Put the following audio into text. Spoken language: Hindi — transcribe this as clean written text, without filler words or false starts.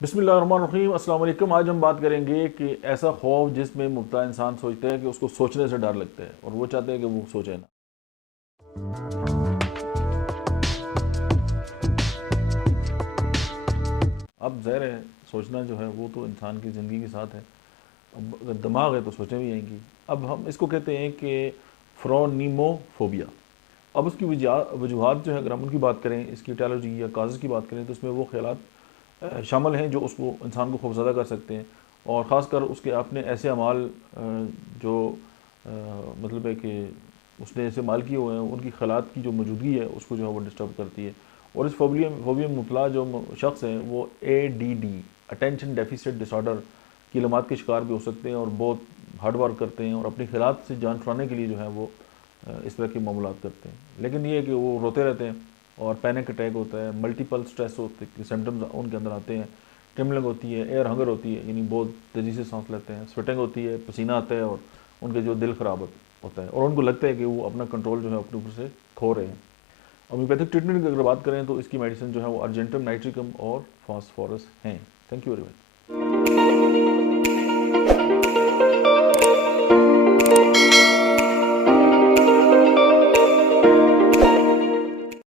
बिस्मिल्लाहिर्रहमानिर्रहीम, अस्सलाम वालेकुम। आज हम बात करेंगे कि ऐसा खौफ जिसमें मुब्तला इंसान सोचता है कि उसको सोचने से डर लगता है और वो चाहते हैं कि वो सोचे ना। अब ज़ाहिर है सोचना जो है वो तो इंसान की ज़िंदगी के साथ है। अब अगर दिमाग है तो सोचें भी आएंगी। अब हम इसको कहते हैं कि फ्रोनीमोफोबिया। अब उसकी वजूहत जो है, अगर हम उनकी बात करें, इसकी इटालॉजी या काज़ की बात करें, तो उसमें वो ख्यालात शामिल हैं जो उसको इंसान को खौफज़दा कर सकते हैं। और ख़ासकर उसके अपने ऐसे अमाल जो मतलब है कि उसने ऐसे माल किए हुए हैं, उनकी ख्यालात की जो मौजूदगी है उसको जो है वो डिस्टर्ब करती है। और इस फोबिया में मुबतला जो शख्स हैं वो ADD, अटेंशन डेफिसिट डिसऑर्डर की लमात के शिकार भी हो सकते हैं और बहुत हार्ड वर्क करते हैं और अपनी ख्यालात से जान छुड़ाने के लिए जो है वो इस तरह के मामलात करते हैं। लेकिन ये है कि वो रोते रहते हैं और पैनिक अटैक होता है, मल्टीपल स्ट्रेस होते हैं, सिम्टम्स उनके अंदर आते हैं। ट्रिमलिंग होती है, एयर हंगर होती है, यानी बहुत तेज़ी से सांस लेते हैं, स्वेटिंग होती है, पसीना आता है और उनके जो दिल ख़राब होता है और उनको लगता है कि वो अपना कंट्रोल जो है अपने ऊपर से खो रहे हैं। होम्योपैथिक ट्रीटमेंट की अगर बात करें तो इसकी मेडिसिन जो है वो अर्जेंटम, नाइट्रिकम और फास्फोरस हैं। Thank you very much.